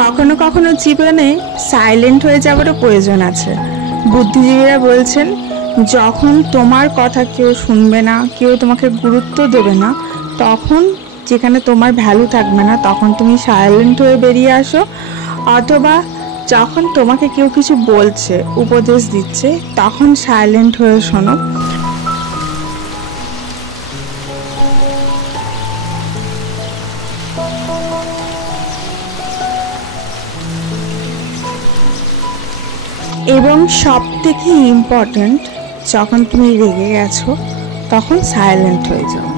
কখনো কখনো জীবনে সাইলেন্ট হয়ে যাওয়ারও প্রয়োজন আছে। বুদ্ধিজীবীরা বলছেন, যখন তোমার কথা কেউ শুনবে না, কেউ তোমাকে গুরুত্ব দেবে না, তখন যেখানে তোমার ভ্যালু থাকবে না, তখন তুমি সাইলেন্ট হয়ে বেরিয়ে আসো। অথবা যখন তোমাকে কেউ কিছু বলছে, উপদেশ দিচ্ছে, তখন সাইলেন্ট হয়ে শোনো। এবং সব থেকে ইম্পর্ট্যান্ট, যখন তুমি রেগে গেছো তখন সাইলেন্ট হয়ে যাও।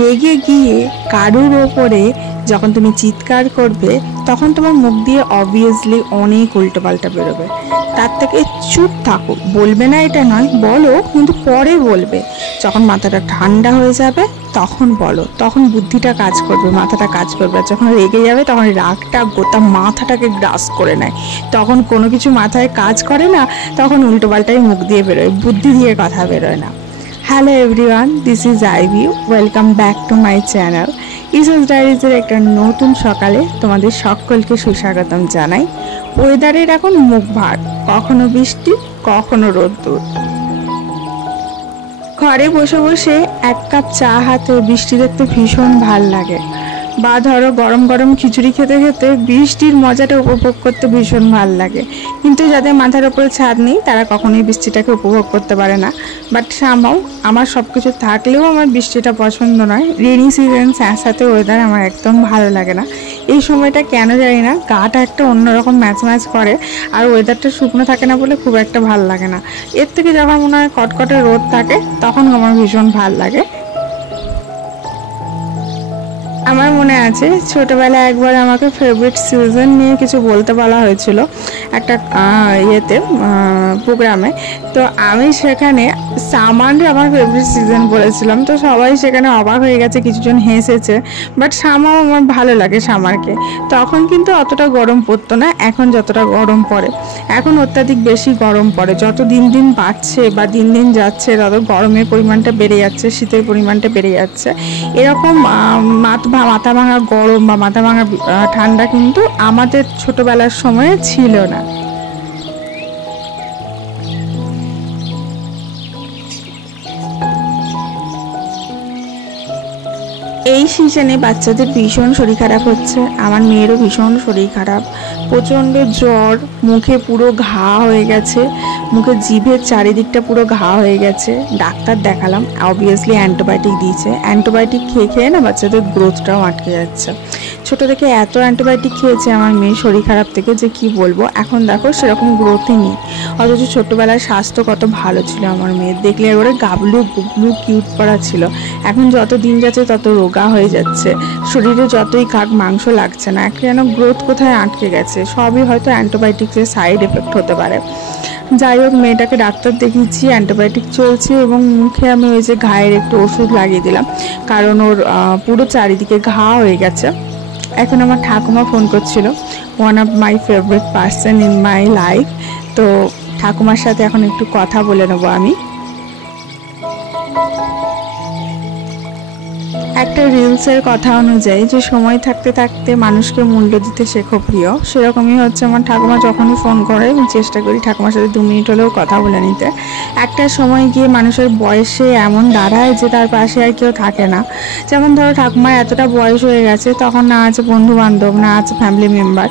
রেগে গিয়ে কারুর ওপরে যখন তুমি চিৎকার করবে, তখন তোমার মুখ দিয়ে অবভিয়াসলি অনেক উল্টোপাল্টা বেরোবে। তার থেকে চুপ থাকো, বলবে না এটা নয়, বলো, কিন্তু পরে বলবে। যখন মাথাটা ঠান্ডা হয়ে যাবে তখন বলো, তখন বুদ্ধিটা কাজ করবে, মাথাটা কাজ করবে। আর যখন রেগে যাবে তখন রাগটা গোটা মাথাটাকে গ্রাস করে নেয়, তখন কোনো কিছু মাথায় কাজ করে না, তখন উল্টোপাল্টাই মুখ দিয়ে বেরোয়, বুদ্ধি দিয়ে কথা বেরোয় না। Hello everyone, this is Ivy. Welcome back to my channel ইসোস ডায়েরিজের একটা নতুন সকালে তোমাদের সকলকে সুস্বাগতম জানাই। ওয়েদারের এখন মুখ ভার, কখনো বৃষ্টি, কখনো রোদ্দুর। ঘরে বসে বসে এক কাপ চা হাতে বৃষ্টি দেখতে ভীষণ ভাল লাগে। বা ধরো গরম গরম খিচুড়ি খেতে খেতে বৃষ্টির মজাটা উপভোগ করতে ভীষণ ভাল লাগে। কিন্তু যাদের মাথার ওপরে ছাদ নেই তারা কখনোই বৃষ্টিটাকে উপভোগ করতে পারে না। বাট সামহাও আমার সব কিছু থাকলেও আমার বৃষ্টিটা পছন্দ নয়। রেনি সিজন, স্যাঁতস্যাঁতে ওয়েদার আমার একদম ভালো লাগে না। এই সময়টা কেন জানি না, গাটা একটা অন্যরকম ম্যাচ ম্যাচ করে, আর ওয়েদারটা শুকনো থাকে না বলে খুব একটা ভাল লাগে না। এর থেকে যখন মনে হয় কটকটে রোদ থাকে তখন আমার ভীষণ ভাল লাগে। আমার মনে আছে ছোটবেলায় একবার আমাকে ফেভারিট সিজন নিয়ে কিছু বলতে বলা হয়েছিল একটা প্রোগ্রামে। তো আমি সেখানে সামার আমার ফেভারিট সিজন বলেছিলাম। তো সবাই সেখানে অবাক হয়ে গেছে, কিছুজন হেসেছে। বাট সামাও আমার ভালো লাগে সামারকে। তখন কিন্তু অতটা গরম পড়তো না এখন যতটা গরম পড়ে। এখন অত্যাধিক বেশি গরম পড়ে, যত দিন দিন বাড়ছে বা দিন দিন যাচ্ছে তত গরমের পরিমাণটা বেড়ে যাচ্ছে, শীতের পরিমাণটা বেড়ে যাচ্ছে। এরকম মাথা ভাঙা গরম বা মাথা ভাঙা ঠান্ডা কিন্তু আমাদের ছোটবেলার সময়ে ছিল না। এই সিজনে বাচ্চাদের ভীষণ শরীর খারাপ হচ্ছে, আমার মেয়েরও ভীষণ শরীর খারাপ, প্রচণ্ড জ্বর, মুখে পুরো ঘা হয়ে গেছে, মুখে জিভের চারিদিকটা পুরো ঘা হয়ে গেছে। ডাক্তার দেখালাম, অবভিয়াসলি অ্যান্টিবায়োটিক দিয়েছে। অ্যান্টিবায়োটিক খেয়ে খেয়ে না বাচ্চাদের গ্রোথটাও আটকে যাচ্ছে। ছোটো থেকে এত অ্যান্টিবায়োটিক খেয়েছে আমার মেয়ে শরীর খারাপ থেকে যে কি বলবো। এখন দেখো সেরকম গ্রোথই নেই, অথচ ছোট্টবেলায় স্বাস্থ্য কত ভালো ছিল আমার মেয়ের, দেখলে এবারে গাবলু গুবলু কিউট করা ছিল। এখন যত দিন যাচ্ছে তত রোগা হয়ে যাচ্ছে, শরীরে যতই খাক মাংস লাগছে না, একটা যেন গ্রোথ কোথায় আটকে গেছে। সবই হয়তো অ্যান্টিবায়োটিক্সের সাইড এফেক্ট হতে পারে। যাই হোক, মেয়েটাকে ডাক্তার দেখিয়েছি, অ্যান্টিবায়োটিক চলছে এবং মুখে আমি ওই যে ঘায়ের একটু ওষুধ লাগিয়ে দিলাম, কারণ ওর পুরো চারিদিকে ঘা হয়ে গেছে। এখন আমার ঠাকুমা ফোন করছিল, one of my favourite person in my life. তো ঠাকুমার সাথে এখন একটু কথা বলে নেবো আমি। একটা রিলসের কথা অনুযায়ী যে সময় থাকতে থাকতে মানুষকে মূল্য দিতে শেখো প্রিয়, সেরকমই হচ্ছে আমার ঠাকুমা যখনই ফোন করে আমি চেষ্টা করি ঠাকুমার সাথে 2 মিনিট হলেও কথা বলে নিতে। একটা সময় গিয়ে মানুষের বয়সে এমন দাঁড়ায় যে তার পাশে আর কেউ থাকে না। যেমন ধরো ঠাকুমার এতটা বয়স হয়ে গেছে, তখন না আছে বন্ধু বান্ধব, না আছে ফ্যামিলি মেম্বার।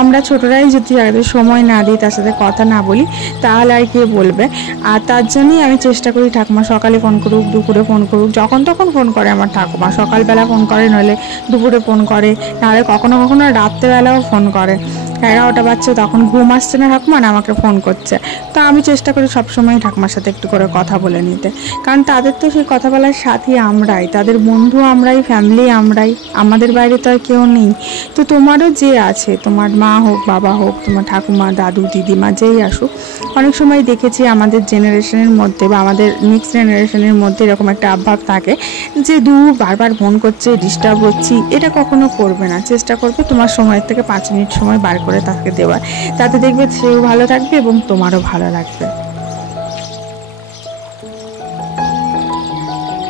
আমরা ছোটরাই যদি তাদের সময় না দিই, তার সাথে কথা না বলি, তাহলে আর কে বলবে। আর তার জন্যই আমি চেষ্টা করি ঠাকুমা সকালে ফোন করুক, দুপুরে ফোন করুক, যখন তখন ফোন করে আমার ঠাকুমা। সকালবেলা ফোন করে, নইলে দুপুরে ফোন করে, নাহলে কখনো কখনো রাত্রেবেলাও ফোন করে। 11টা বাজছে, তখন ঘুম আসছে না ঠাকুমা, আমাকে ফোন করছে। তো আমি চেষ্টা করি সবসময় ঠাকুমার সাথে একটু করে কথা বলে নিতে, কারণ তাদের তো সেই কথা বলার সাথী আমরাই, তাদের বন্ধু আমরাই, ফ্যামিলি আমরাই, আমাদের বাইরে তো আর কেউ নেই। তো তোমারও যে আছে, তোমার মা হোক, বাবা হোক, তোমার ঠাকুমা, দাদু, দিদিমা, যেই আসুক, অনেক সময় দেখেছি আমাদের জেনারেশনের মধ্যে বা আমাদের নেক্সট জেনারেশনের মধ্যে এরকম একটা আবভাব থাকে যে বারবার ফোন করছে, ডিস্টার্ব হচ্ছি। এটা কখনো করবে না, চেষ্টা করবে তোমার সময়ের থেকে 5 মিনিট সময় বার করে তাকে দেওয়ার, তাতে দেখবে সেও ভালো থাকবে এবং তোমারও ভালো লাগবে।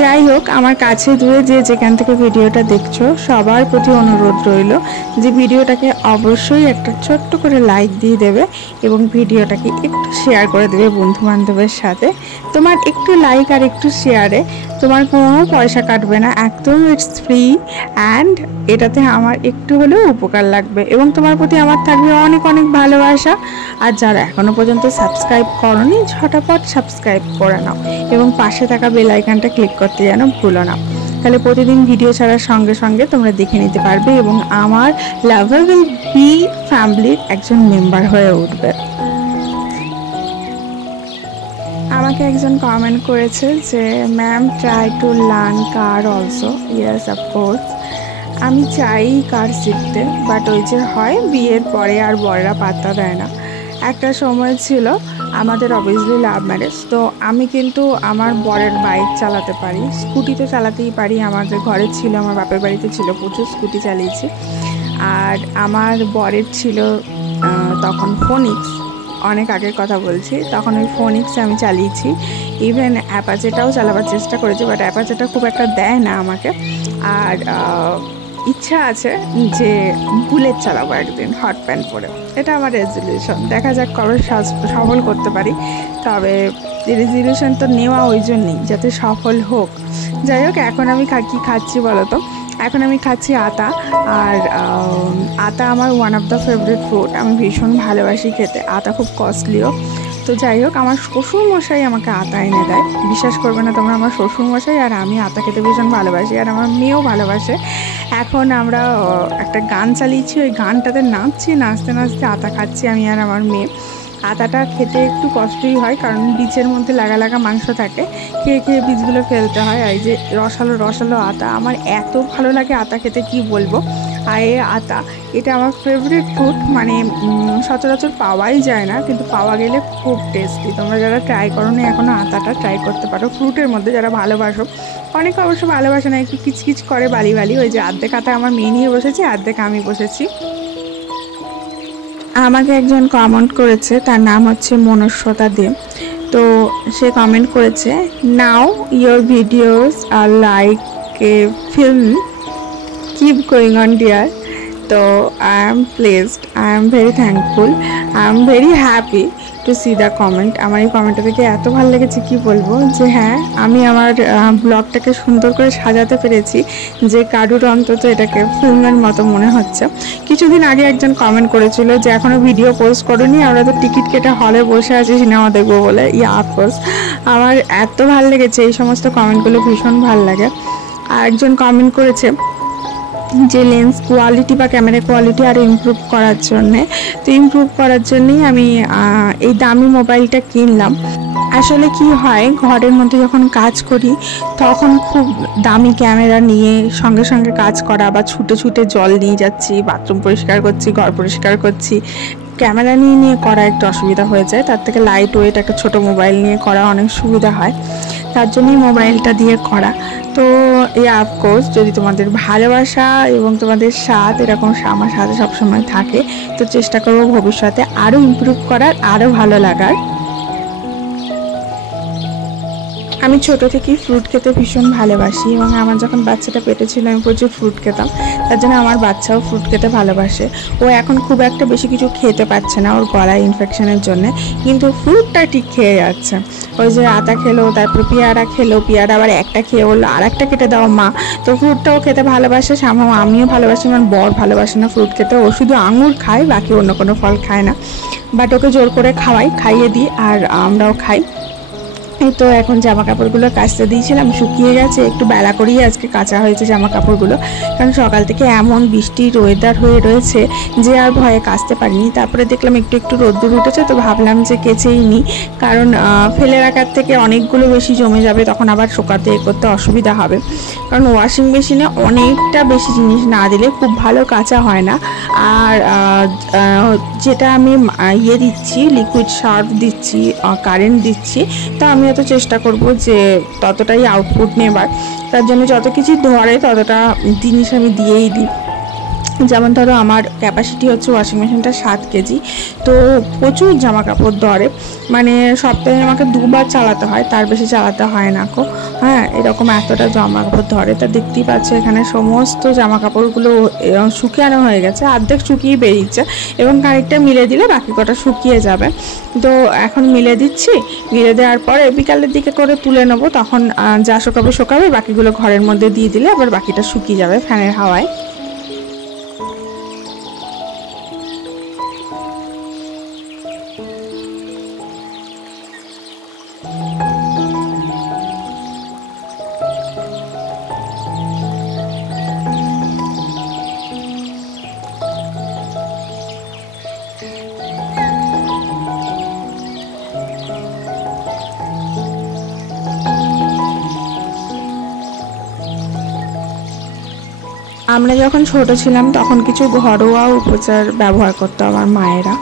যাই হোক, আমার কাছে দূরে যে যেখান থেকে ভিডিওটা দেখছো সবার প্রতি অনুরোধ রইল যে ভিডিওটাকে অবশ্যই একটা ছোট্ট করে লাইক দিয়ে দেবে এবং ভিডিওটাকে একটু শেয়ার করে দেবে বন্ধু বান্ধবের সাথে। তোমার একটু লাইক আর একটু শেয়ারে তোমার কোনো পয়সা কাটবে না, একদম ইটস ফ্রি, অ্যান্ড এটাতে আমার একটু হলেও উপকার লাগবে এবং তোমার প্রতি আমার থাকবে অনেক অনেক ভালোবাসা। আর যারা এখনও পর্যন্ত সাবস্ক্রাইব করোনি ঝটাপট সাবস্ক্রাইব করে নাও এবং পাশে থাকা বেল আইকনটা ক্লিক করতে যেন ভুলো না, তাহলে প্রতিদিন ভিডিও ছাড়ার সঙ্গে সঙ্গে তোমরা দেখে নিতে পারবে এবং আমার লাভাবল বি ফ্যামিলির একজন মেম্বার হয়ে উঠবে। আমাকে একজন কমেন্ট করেছে যে ma'am try to learn car also. Yes, of course আমি চাই কার শিখতে, বাট ওই যে হয় বিয়ের পরে আর বড়রা পাত্তা দেয় না। একটা সময় ছিল আমাদের অবভিয়াসলি লাভ ম্যারেজ, তো আমি কিন্তু আমার বরের বাইক চালাতে পারি, স্কুটি তো চালাতেই পারি, আমাদের ঘরে ছিল, আমার বাপের বাড়িতে ছিল, প্রচুর স্কুটি চালিয়েছি। আর আমার বরের ছিল তখন ফোনিক্স, অনেক আগের কথা বলছি, তখন ওই ফোনিক্স আমি চালিয়েছি, ইভেন অ্যাপাচেটাও চালাবার চেষ্টা করেছি, বাট অ্যাপাচেটা খুব একটা দেয় না আমাকে। আর ইচ্ছা আছে যে বুলেট চালাবো একদিন হট প্যান্ট পরে, এটা আমার রেজলিউশন, দেখা যাক কবে সফল করতে পারি। তবে রেজলিউশন তো নেওয়া ওই জন্যই যাতে সফল হোক। যাই হোক, এখন আমি কী খাচ্ছি বলো তো? এখন আমি খাচ্ছি আতা, আর আতা আমার one of the favourite fruit, আমি ভীষণ ভালোবাসি খেতে, আতা খুব কস্টলিও। তো যাই হোক, আমার শ্বশুরমশাই আমাকে আতা এনে দেয়, বিশ্বাস করবে না তোমরা, আমার শ্বশুরমশাই আর আমি আতা খেতে ভীষণ ভালোবাসি, আর আমার মেয়েও ভালোবাসে। এখন আমরা একটা গান চালিয়েছি, ওই গানটাতে নাচছি, নাচতে নাচতে আতা খাচ্ছি আমি আর আমার মেয়ে। আতাটা খেতে একটু কষ্টই হয়, কারণ বীজের মধ্যে লাগা লাগা মাংস থাকে, খেয়ে খেয়ে বীজগুলো ফেলতে হয়। আর এই যে রসালো রসালো আতা, আমার এত ভালো লাগে আতা খেতে, কি বলবো। আর এই আতা, এটা আমার ফেভারিট ফ্রুট, মানে সচরাচর পাওয়াই যায় না, কিন্তু পাওয়া গেলে খুব টেস্টি। তোমরা যারা ট্রাই করো না এখনও, আতাটা ট্রাই করতে পারো। ফ্রুটের মধ্যে যারা ভালোবাসো, অনেকে অবশ্য ভালোবাসে না, একটু কিচকিচ করে বালি বালি, ওই যে অর্ধেক আতা আমার মেয়ে নিয়ে বসেছি, অর্ধেক আমি বসেছি। আমাকে একজন কমেন্ট করেছে, তার নাম হচ্ছে মনস্বতা দে। তো সে কমেন্ট করেছে, নাও ইয়োর ভিডিওস আর like a film, keep going on dear. তো I am blessed, I am very thankful, I am very happy to see the comment. আমার এই কমেন্টটা থেকে এত ভালো লেগেছে কি বলবো, যে হ্যাঁ আমি আমার ব্লগটাকে সুন্দর করে সাজাতে পেরেছি, যে কারুর অন্তত এটাকে ফিল্মের মতো মনে হচ্ছে। কিছুদিন আগে একজন কমেন্ট করেছিল যে এখনও ভিডিও পোস্ট করেনি, আমরা তো টিকিট কেটে হলে বসে আছি সিনেমা দেখবো বলে। অফকোর্স আমার এত ভালো লেগেছে, এই সমস্ত কমেন্টগুলো ভীষণ ভালো লাগে। আর একজন কমেন্ট করেছে যে লেন্স কোয়ালিটি বা ক্যামেরা কোয়ালিটি আরও ইমপ্রুভ করার জন্যে, তো ইমপ্রুভ করার জন্যেই আমি এই দামি মোবাইলটা কিনলাম। আসলে কি হয়, ঘরের মধ্যে যখন কাজ করি তখন খুব দামি ক্যামেরা নিয়ে সঙ্গে সঙ্গে কাজ করা, বা ছুটে ছুটে জল নিয়ে যাচ্ছি, বাথরুম পরিষ্কার করছি, ঘর পরিষ্কার করছি, ক্যামেরা নিয়ে করা একটু অসুবিধা হয়ে যায়। তার থেকে লাইট ওয়েট একটা ছোটো মোবাইল নিয়ে করা অনেক সুবিধা হয়, তার জন্যই মোবাইলটা দিয়ে করা। তো অফকোর্স যদি তোমাদের ভালোবাসা এবং তোমাদের স্বাদ এরকম আমার সাথে সবসময় থাকে, তো চেষ্টা করবো ভবিষ্যতে আরও ইমপ্রুভ করার, আরও ভালো লাগার। আমি ছোটো থেকেই ফ্রুট খেতে ভীষণ ভালোবাসি এবং আমার যখন বাচ্চাটা পেটে ছিল আমি প্রচুর ফ্রুট খেতাম, তার জন্য আমার বাচ্চাও ফ্রুট খেতে ভালোবাসে। ও এখন খুব একটা বেশি কিছু খেতে পারছে না ওর গলায় ইনফেকশনের জন্যে, কিন্তু ফ্রুটটা ঠিক খেয়ে যাচ্ছে। ওই যে আতা খেলো, তারপর পেয়ারা খেলো, পেয়ারা আবার একটা খেয়ে বললো আর একটা কেটে দাও মা। তো ফ্রুটটাও খেতে ভালোবাসে, সামাও আমিও ভালোবাসি, আমার বর ভালোবাসে না ফ্রুট খেতে, ও শুধু আঙুর খায়, বাকি অন্য কোনো ফল খায় না। বাট ওকে জোর করে খাইয়ে দিই, আর আমরাও খাই। এই তো এখন জামা কাপড়গুলো কাচতে দিয়েছিলাম, শুকিয়ে গেছে, একটু বেলা করেই আজকে কাচা হয়েছে জামা কাপড়গুলো, কারণ সকাল থেকে এমন বৃষ্টির ওয়েদার হয়ে রয়েছে যে আর ভয়ে কাচতে পারিনি। তারপরে দেখলাম একটু একটু রোদ্দুর উঠেছে, তো ভাবলাম যে কেচেই নিই, কারণ ফেলে রাখার থেকে অনেকগুলো বেশি জমে যাবে, তখন আবার শুকাতে করতে অসুবিধা হবে। কারণ ওয়াশিং মেশিনে অনেকটা বেশি জিনিস না দিলে খুব ভালো কাচা হয় না। আর যেটা আমি দিচ্ছি, লিকুইড সার্ফ দিচ্ছি, কারেন্ট দিচ্ছি, তো আমি এত চেষ্টা করব যে ততটাই আউটপুট নেবার, তার জন্য যত কিছু ধরে ততটা জিনিস আমি দিয়েই দিই। যেমন ধরো আমার ক্যাপাসিটি হচ্ছে ওয়াশিং মেশিনটা 7 কেজি, তো প্রচুর জামা কাপড় ধরে, মানে সপ্তাহে আমাকে 2বার চালাতে হয়, তার বেশি চালাতে হয় না কো। হ্যাঁ, এরকম এতটা জামা কাপড় ধরে। তা দেখতেই পাচ্ছ এখানে সমস্ত জামা কাপড়গুলো শুকিয়ে হয়ে গেছে, অর্ধেক শুকিয়ে বেরিয়েছে এবং খানিকটা মিলে দিলে বাকি কটা শুকিয়ে যাবে। তো এখন মিলে দিচ্ছি, মিলে দেওয়ার পরে বিকালের দিকে করে তুলে নেবো, তখন যা শুকাবে শুকাবে, বাকিগুলো ঘরের মধ্যে দিয়ে দিলে আবার বাকিটা শুকিয়ে যাবে ফ্যানের হাওয়ায়। আমরা যখন ছোট ছিলাম তখন কিছু ঘরোয়া উপচার ব্যবহার করতো আমার মায়েরা,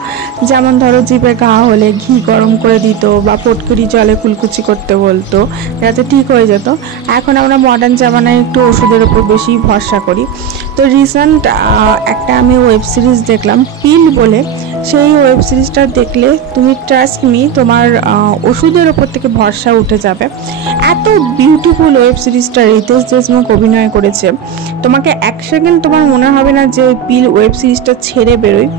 যেমন ধরো জিভে ঘা হলে ঘি গরম করে দিত বা ফটকিরি জলে কুলকুচি করতে বলতো, যাতে ঠিক হয়ে যেত। এখন আমরা মডার্ন জামানায় একটু ওষুধের উপর বেশি ভরসা করি। তো রিসেন্ট একটা আমি ওয়েব সিরিজ দেখলাম পিল বলে, সেই ওয়েব সিরিজটা দেখলে তুমি ট্রাস্ট মি, তোমার ওষুধের ওপর থেকে ভরসা উঠে যাবে। এত বিউটিফুল ওয়েব সিরিজটা রিতেশ দেশমুখ অভিনয় করেছে, তোমাকে এক সেকেন্ড তোমার মনে হবে না যে পিল ওয়েব সিরিজটা ছেড়ে বেরোয়।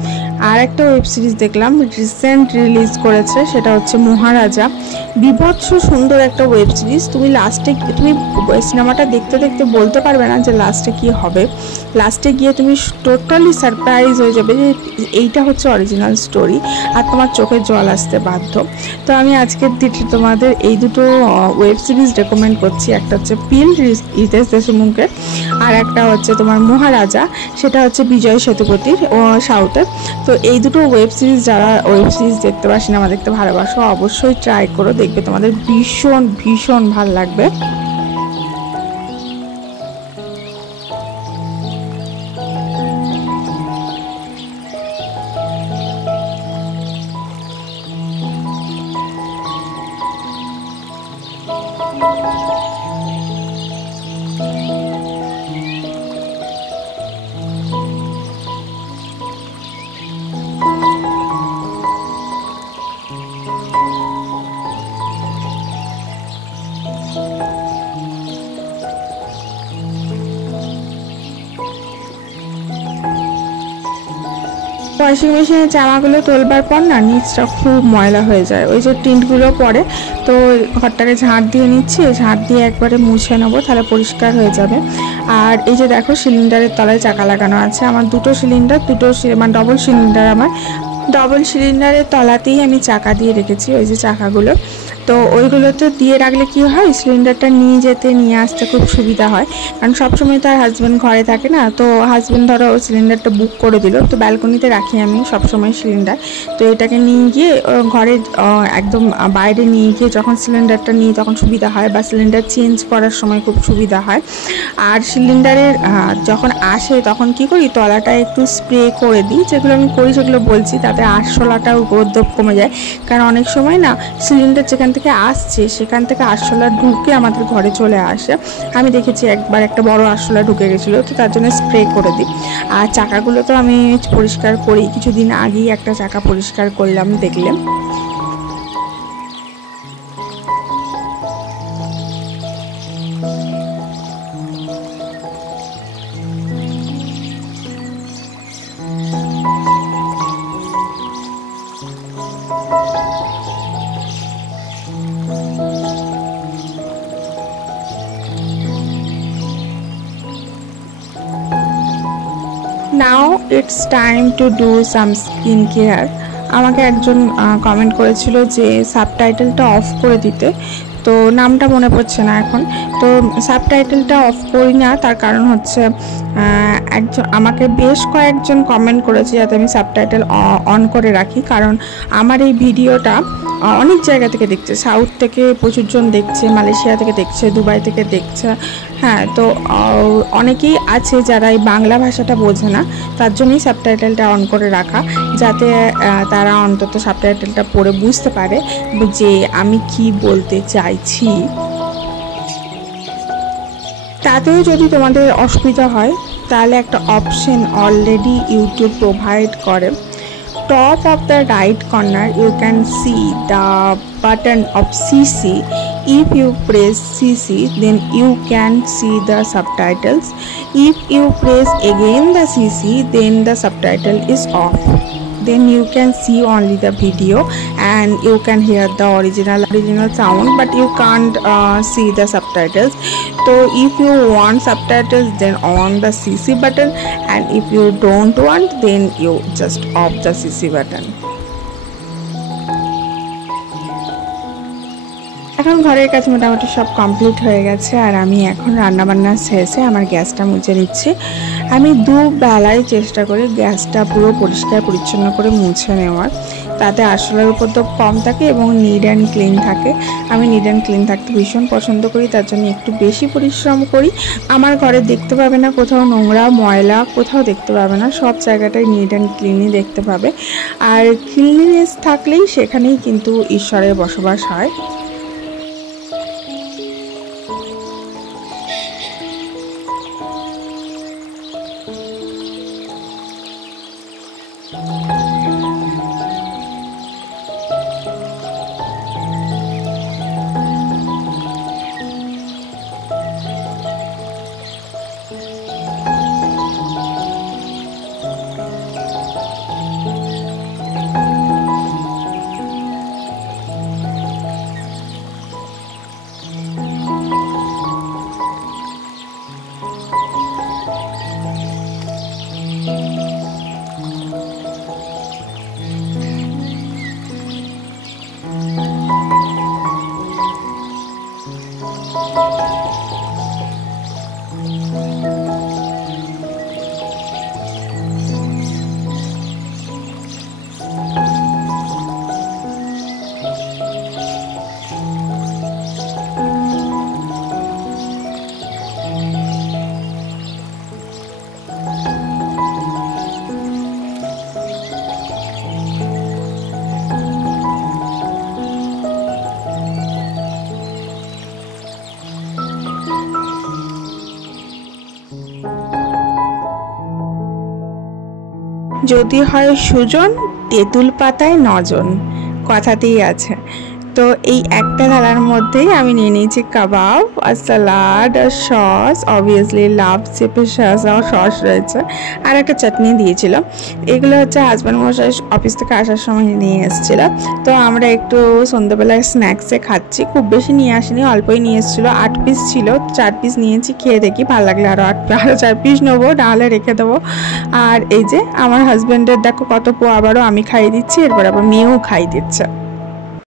আর একটা ওয়েব সিরিজ দেখলাম রিসেন্ট রিলিজ করেছে, সেটা হচ্ছে মহারাজা। বিভৎস সুন্দর একটা ওয়েব সিরিজ। তুমি লাস্টে তুমি সিনেমাটা দেখতে দেখতে বলতে পারবে না যে লাস্টে কি হবে, লাস্টে গিয়ে তুমি টোটালি সারপ্রাইজ হয়ে যাবে যে এইটা হচ্ছে অরিজিনাল স্টোরি, আর তোমার চোখে জল আসতে বাধ্য। তো আমি আজকের দিনে তোমাদের এই দুটো ওয়েব সিরিজ রেকমেন্ড করছি, একটা হচ্ছে পিল রিতেশ দেশমুখের, আর একটা হচ্ছে তোমার মহারাজা, সেটা হচ্ছে বিজয় সেতুপতির ও সাউথের। তো এই দুটো ওয়েব সিরিজ, যারা ওয়েব সিরিজ দেখতে বা সিনেমা দেখতে ভালোবাসো অবশ্যই ট্রাই করো, দেখবে তোমাদের ভীষণ ভীষণ ভালো লাগবে। ওয়াশিং মেশিনে জামাগুলো তোলবার পর না নিচটা খুব ময়লা হয়ে যায়, ওই যে টিন্টগুলো পড়ে। তো ঘরটাকে ঝাঁট দিয়ে নিচ্ছি, ঝাঁট দিয়ে একবারে মুছে নেবো, তাহলে পরিষ্কার হয়ে যাবে। আর এই যে দেখো সিলিন্ডারের তলায় চাকা লাগানো আছে, আমার দুটো সিলিন্ডার, মানে ডবল সিলিন্ডার, আমার ডবল সিলিন্ডারের তলাতেই আমি চাকা দিয়ে রেখেছি, ওই যে চাকাগুলো। তো ওইগুলোতে দিয়ে রাখলে কি হয়, সিলিন্ডারটা নিয়ে যেতে নিয়ে আসতে খুব সুবিধা হয়, কারণ সবসময় তো আর হাজব্যান্ড ঘরে থাকে না। তো হাজব্যান্ড ধরো সিলিন্ডারটা বুক করে দিল, তো ব্যালকনিতে রাখি আমি সবসময় সিলিন্ডার। তো এটাকে নিয়ে গিয়ে ঘরের একদম বাইরে নিয়ে গিয়ে যখন সিলিন্ডারটা নিই তখন সুবিধা হয়, বা সিলিন্ডার চেঞ্জ করার সময় খুব সুবিধা হয়। আর সিলিন্ডারের যখন আসে তখন কি করি, তলাটা একটু স্প্রে করে দিই, যেগুলো আমি করি সেগুলো বলছি, তাতে আরশোলাটার উপদ্রব কমে যায়। কারণ অনেক সময় না সিলিন্ডার যেখান থেকে আসছে সেখান থেকে আরশোলা ঢুকে আমাদের ঘরে চলে আসে। আমি দেখেছি একবার একটা বড় আরশোলা ঢুকে গেছিলো, তো তার জন্য স্প্রে করে দিই। আর চাকাগুলো তো আমি পরিষ্কার করি, কিছুদিন আগেই একটা চাকা পরিষ্কার করলাম দেখলাম। Now it's time to do some skin care. আমাকে একজন কমেন্ট করেছিল যে সাবটাইটেলটা অফ করে দিতে, তো নামটা মনে পড়ছে না এখন। তো সাবটাইটেলটা অফ করি না, তার কারণ হচ্ছে একজন আমাকে বেশ কয়েকজন কমেন্ট করেছে যাতে আমি সাবটাইটেল অন করে রাখি, কারণ আমার এই ভিডিওটা অনেক জায়গা থেকে দেখছে, সাউথ থেকে প্রচুর জন দেখছে, মালয়েশিয়া থেকে দেখছে, দুবাই থেকে দেখছে। হ্যাঁ, তো অনেকেই আছে যারা এই বাংলা ভাষাটা বোঝে না, তার জন্যই সাবটাইটেলটা অন করে রাখা, যাতে তারা অন্তত সাবটাইটেলটা পড়ে বুঝতে পারে যে আমি কি বলতে চাইছি। তাতেও যদি তোমাদের অসুবিধা হয় তাহলে একটা অপশন অলরেডি ইউটিউব প্রোভাইড করে। Top of the right corner you can see the button of CC. If you press CC, then you can see the subtitles. If you press again the CC, then the subtitle is off. Then you can see only the video and you can hear the original sound, but you can't see the subtitles. So if you want subtitles, then on the CC button, and if you don't want, then you just off the CC button. এখন ঘরের কাজ মোটামুটি সব complete হয়ে গেছে, আর আমি এখন রান্নাবান্না শেষে আমার গ্যাসটা মুছে নিচ্ছি। আমি দুবেলায় চেষ্টা করি গ্যাসটা পুরো পরিষ্কার পরিচ্ছন্ন করে মুছে নেওয়ার, তাতে আরশোলার উপর তো কম থাকে এবং নিট অ্যান্ড ক্লিন থাকে। আমি নিট অ্যান্ড ক্লিন থাকতে ভীষণ পছন্দ করি, তার জন্য একটু বেশি পরিশ্রম করি। আমার ঘরে দেখতে পাবে না কোথাও নোংরা ময়লা, কোথাও দেখতে পাবে না, সব জায়গাটাই নিট অ্যান্ড ক্লিনই দেখতে পাবে। আর ক্লিননেস থাকলেই সেখানেই কিন্তু ঈশ্বরের বসবাস হয়। যদি হয় সুজন, তেঁতুল পাতায় নজন, কথাতেই আছে। তো এই একটা থালার মধ্যেই আমি নিয়ে নিয়েছি কাবাব আর সালাড আর সস, অবভিয়াসলি লাভ চেপে সস রয়েছে, আর একটা চাটনি দিয়েছিল। এগুলো হচ্ছে হাজব্যান্ড মশাই অফিস থেকে আসার সময় নিয়ে এসেছিল। তো আমরা একটু সন্ধ্যাবেলায় স্ন্যাক্সে খাচ্ছি, খুব বেশি নিয়ে আসিনি, অল্পই নিয়ে এসেছিলো। 8 পিস ছিল, 4 পিস নিয়েছি, খেয়ে দেখি ভালো লাগলে আরও 4 পিস নেবো, নাহলে রেখে দেবো। আর এই যে আমার হাজব্যান্ডের দেখো কত আবারও আমি খাইয়ে দিচ্ছি, এরপর আবার মেয়েও খাইয়ে দিচ্ছে।